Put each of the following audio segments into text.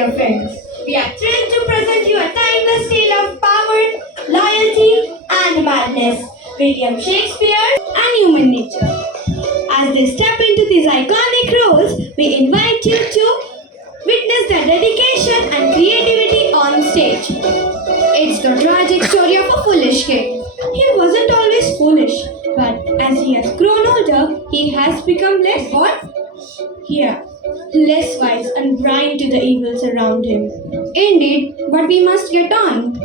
dear friends. We are thrilled to present you a timeless tale of power, loyalty, and madness. William Shakespeare and human nature. As they step into these iconic roles, we invite you to witness their dedication and creativity on stage. It's the tragic story of a foolish king. He wasn't always foolish, but as he has grown older, he has become less what? Here, less wise and blind to the evils around him. Indeed, but we must get on.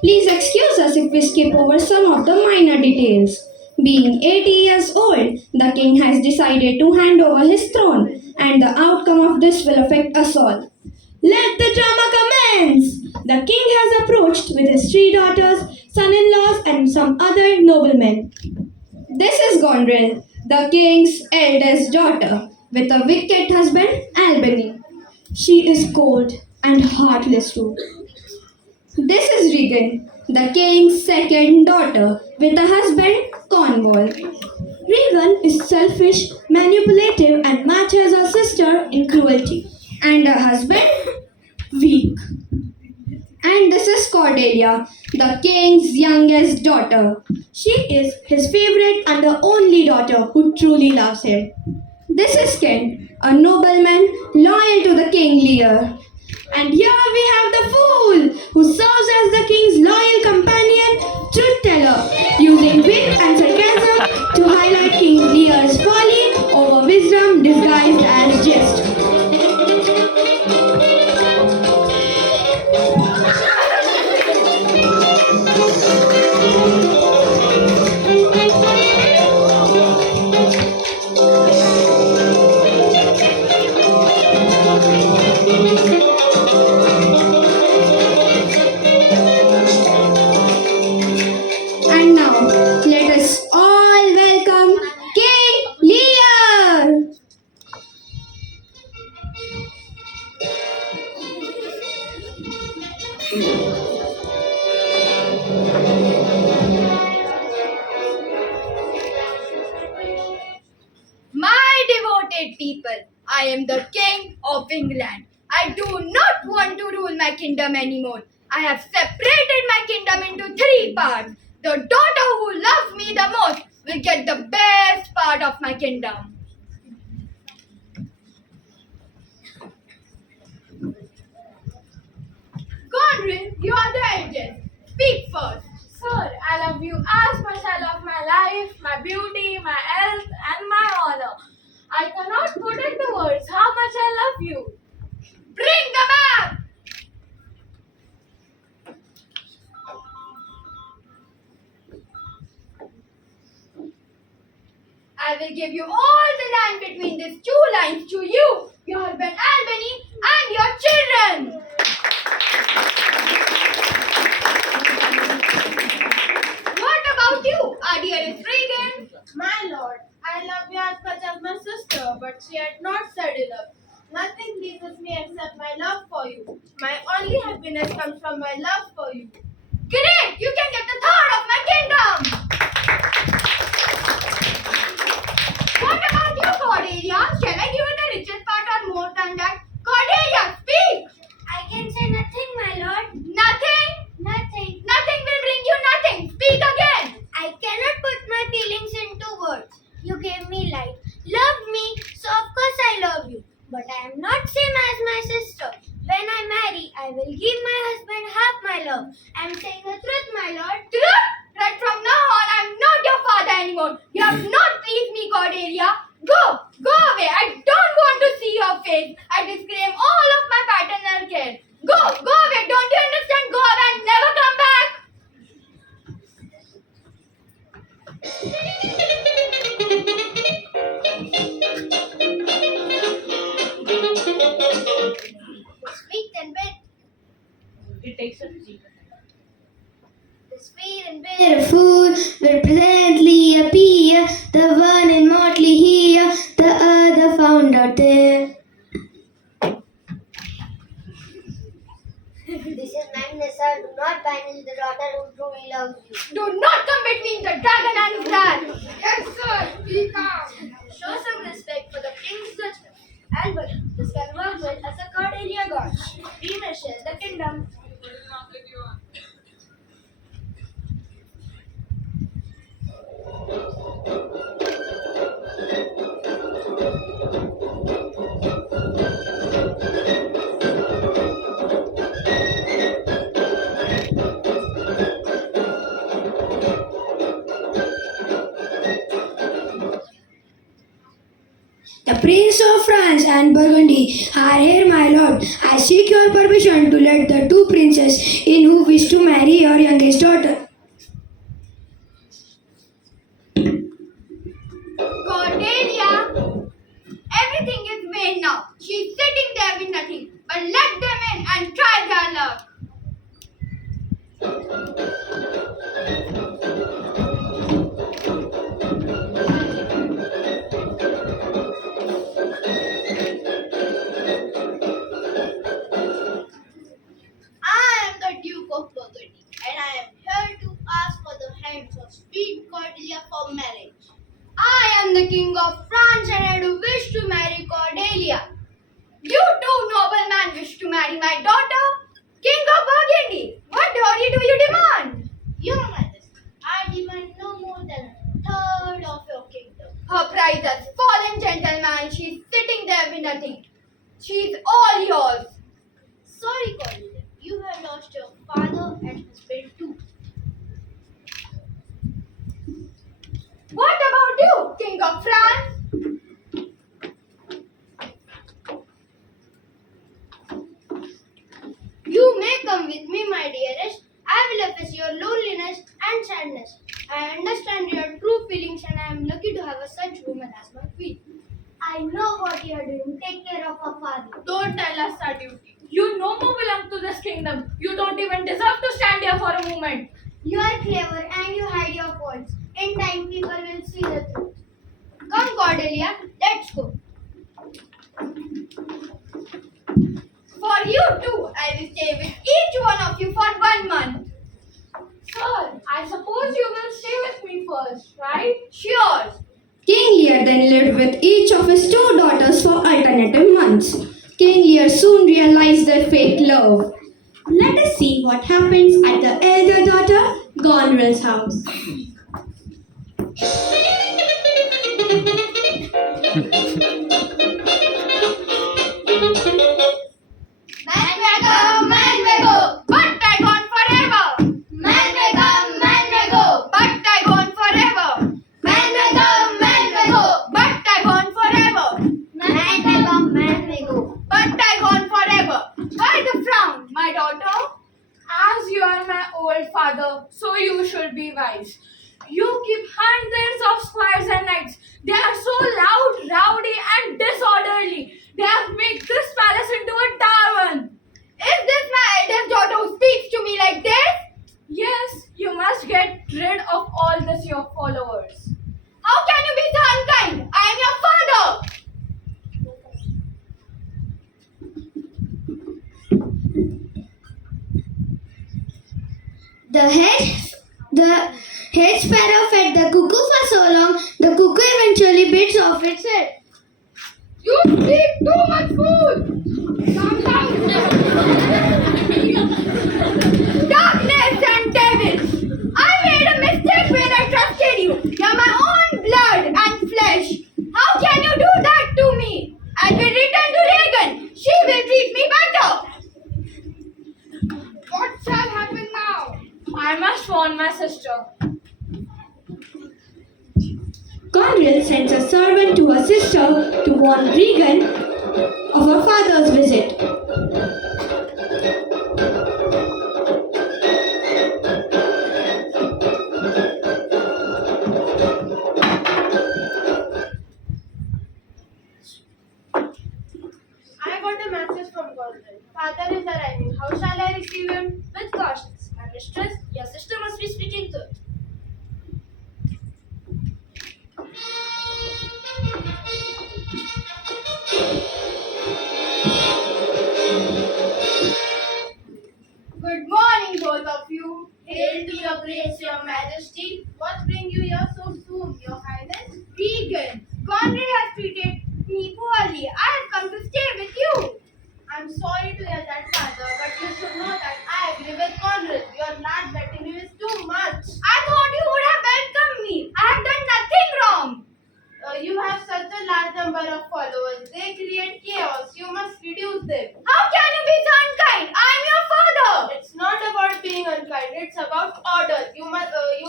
Please excuse us if we skip over some of the minor details. Being 80 years old, the king has decided to hand over his throne, and the outcome of this will affect us all. Let the drama commence! The king has approached with his three daughters, son in laws, and some other noblemen. This is Gondrel, the king's eldest daughter, with a wicked husband, Albany. She is cold and heartless too. This is Regan, the king's second daughter, with a husband, Cornwall. Regan is selfish, manipulative, and matches her sister in cruelty. And her husband, weak. And this is Cordelia, the king's youngest daughter. She is his favorite and the only daughter who truly loves him. This is Kent, a nobleman loyal to the King Lear. And here we have the fool who serves as the king's loyal companion, truth teller, using wit and sarcasm to highlight King Lear's folly over wisdom disguised as jest. And now, let us all welcome King Lear. My devoted people, I am the King of England. I do not want to rule my kingdom anymore. I have separated my kingdom into three parts. The daughter who loves me the most will get the best part of my kingdom. Gondrin, you are the eldest. Speak first. Sir, I love you as much as I love my life, my beauty, my health, and my honor. I cannot put into words how much I love you. Bring the map! I will give you all the land between these two lines to you, your husband Albany, and your children. What about you, our dearest Regan? My lord, I love you as much as my sister, but she had not settled up. Nothing pleases me except my love for you. My only happiness comes from my love for you. Great! You can get the third of my kingdom! What about you, Cordelia? Shall I give you the richest part or more than that? Cordelia, speak! I can say nothing, my lord. Nothing? Nothing. Nothing will bring you nothing. Speak again. I cannot put my feelings into words. You gave me life, loved me, so of course I love you. But I am not same as my sister. When I marry, I will give my husband half my love. I am saying the truth, my lord. Truth? Right from now on, I'm not your father anymore. You have not pleased me, Cordelia. Go away. I don't want to see your face. I disclaim all of my paternal care. Go away. Don't you understand? Go away and never come back. Speak and bit. It takes a secret. Sweet and beautiful will presently appear, the one in motley here, the other found out there. This is Magnus, sir. Do not banish the daughter who truly loves you. Do not come between the dragon and his dad. Yes, sir. Be calm. Show some respect for the king's judgment. Albert, this can work well as a Cordelia god. and Burgundy are here, my lord. I seek your permission to let the two princes in who wish to marry your youngest daughter. Cordelia, everything is vain now. She's sitting there with nothing. But let them in and try their luck. I am the Duke of Burgundy, and I am here to ask for the hands of sweet Cordelia for marriage. I am the King of France and I do wish to marry Cordelia. You two noblemen wish to marry my daughter, King of Burgundy. What dowry do you demand? Your Majesty, I demand no more than a third of your kingdom. Her price has fallen, gentleman. She's sitting there with nothing. She's all yours. Sorry, Cordelia, you have lost your father and husband too. What about you, King of France? You may come with me, my dearest. I will efface your loneliness and sadness. I understand your true feelings, and I am lucky to have a such woman as my queen. I know what you are doing. Take care of our father. Don't tell us our duty. You no more belong to this kingdom. You don't even deserve to stand here for a moment. You are clever and you hide your faults. In time, people will see the truth. Come, Cordelia, let's go. For you two, I will stay with each one of you for 1 month. Sir, I suppose you will stay with me first, right? Sure. King Lear then lived with each of his two daughters for alternative months. King Lear soon realized their fake love. Let us see what happens at the elder daughter, Goneril's house. Man may go, but I gone forever. Man may come, man may go, but I gone forever. Man may come, man may go, but I gone forever. Man may come, man may go. But I gone forever. Why the frown, my daughter? As you are my old father, so you should be wise. You keep hundreds of squires and knights. They are so loud, rowdy, and disorderly. They have made this palace into a tavern. Is this my eldest daughter who speaks to me like this? Yes, you must get rid of all this your followers. How can you be so unkind? I am your father. The head sparrow fed the cuckoo for so long, the cuckoo eventually bits off its head. You speak too much food. Come down. Darkness and devils. I made a mistake when I trusted you. You're my own blood and flesh. How can you do that to me? I will return to Regan. She will treat me better. What shall happen now? I must warn my sister. Goneril sends a servant to her sister to warn Regan of her father's visit. I got a message from Goneril. Father is arriving. How shall I receive him? With caution, my mistress, your sister must be speaking to. Good morning, both of you. Hail to your grace, your majesty. What bring you here so soon, your highness? Regan, Conrad has treated me poorly. I have come to stay with you. I'm sorry to hear that, father, but you should know that I agree with Conrad. Your lad betting him is too much. I thought you would have welcomed me. I have done nothing wrong. You have such a large number of followers. They create chaos. You must reduce them. How can you be so unkind? I am your father. It's not about being unkind. It's about order. You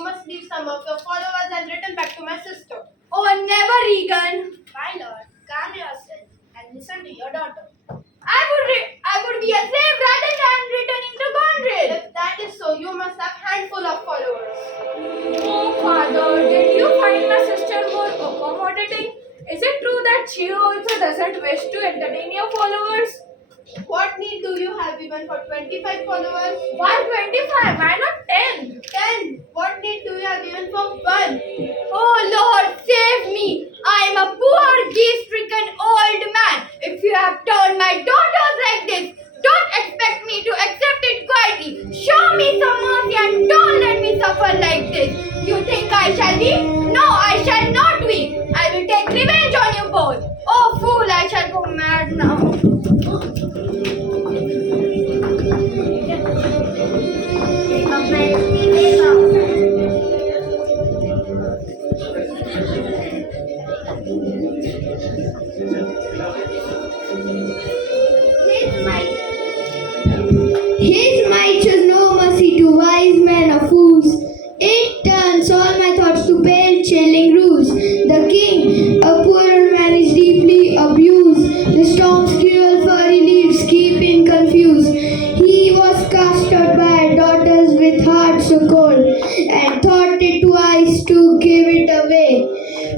must leave some of your followers and return back to my sister. Oh, never, Regan. My lord, calm yourself and listen I would be a slave rather than returning to Gondred. If that is so, you must have handful of followers. Oh, father, did you find my sister more accommodating? Is it true that she also doesn't wish to entertain your followers? What need do you have even for 25 followers? Why 25? Why not 10? 10. What need do you have even for 1? Oh Lord, save me! I am a poor, grief-stricken old man. If you have turned my daughters like this, don't expect me to accept it quietly. Show me some mercy and don't let me suffer like this. You think I shall weep? No, I shall not weep. I will take revenge on you both. Oh fool, I shall go mad now. His might shows no mercy to wise men or fools. It turns all my thoughts to pale, chilling ruse. The king, a poor old man, is deeply abused. The storm's cruel furry leaves keep him confused. He was cast out by daughters with hearts so cold, and thought it wise to give it away,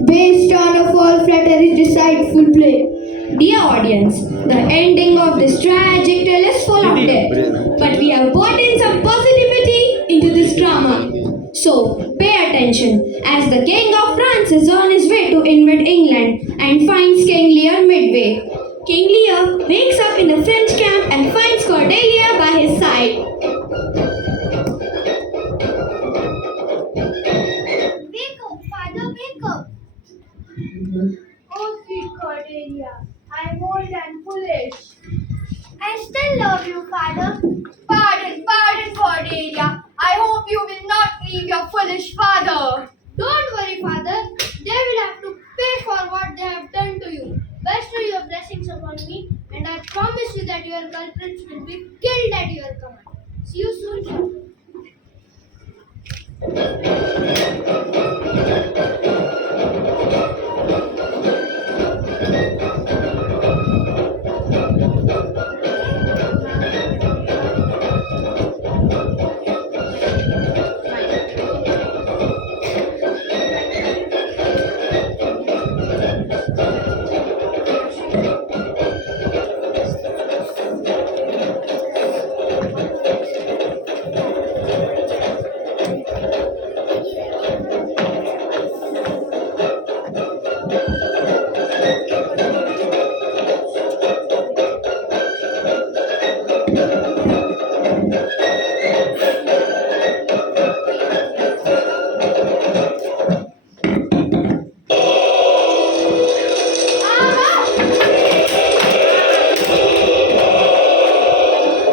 based on a false flattery's deceitful play. Dear audience, the ending of this tragic tale is full of death, but we have brought in some positivity into this drama. So, pay attention as the King of France is on his way to invade England and finds King Lear midway. King Lear wakes up in the French camp and finds Cordelia by his side. Wake up, father, wake up. Oh sweet Cordelia, I am old and foolish. I still love you, father. Pardon, Cordelia. I hope you will not leave your foolish father. Don't worry, father. They will have to pay for what they have done to you. Bestow your blessings upon me, and I promise you that your culprits will be killed at your command. See you soon.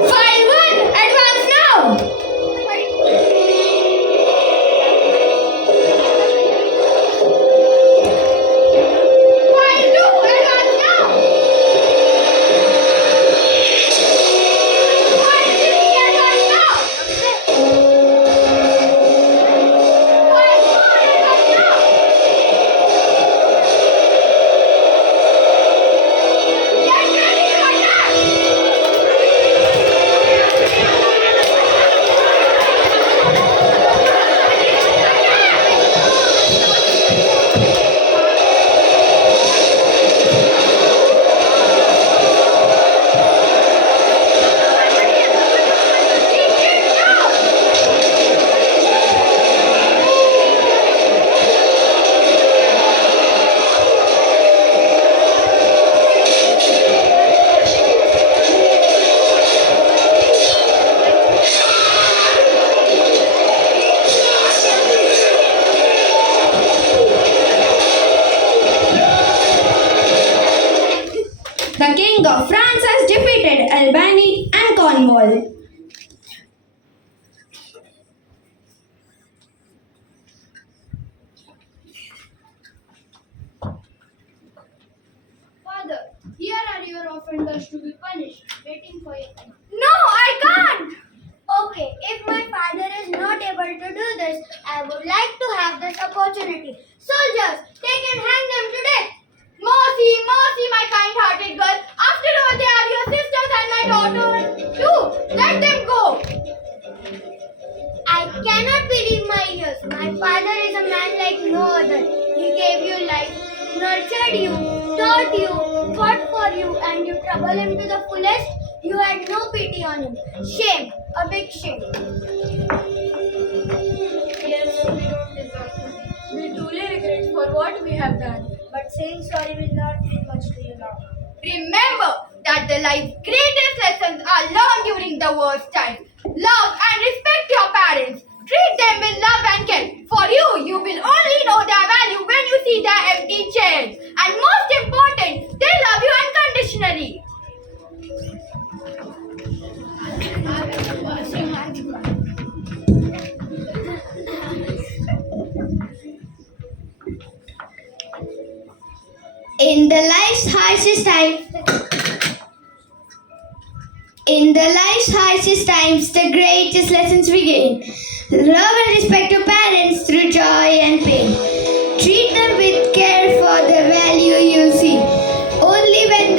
File 1, advance now. File 2, advance now. File 3, advance now. File 4, advance now. Get ready to attack. The King of France has defeated Albany and Cornwall. Father, here are your offenders to be punished, waiting for your command. No, I can't. Okay, if my father is not able to do this, I would like to have this opportunity. Soldiers, take and hang them to death. Mercy, my kind-hearted girl. After all, they cannot believe my ears. My father is a man like no other. He gave you life, nurtured you, taught you, fought for you, and you trouble him to the fullest. You had no pity on him. Shame, a big shame. Yes, we don't deserve to be. We truly regret for what we have done. But saying sorry will not mean much to you now. Remember that the life's greatest lessons are learned during the worst time. Love and respect your parents. Treat them with love and care. For you will only know their value when you see their empty chairs. And most important, they love you unconditionally. In the life's harshest times, the greatest lessons we gain. Love and respect your parents through joy and pain. Treat them with care for the value you see. Only when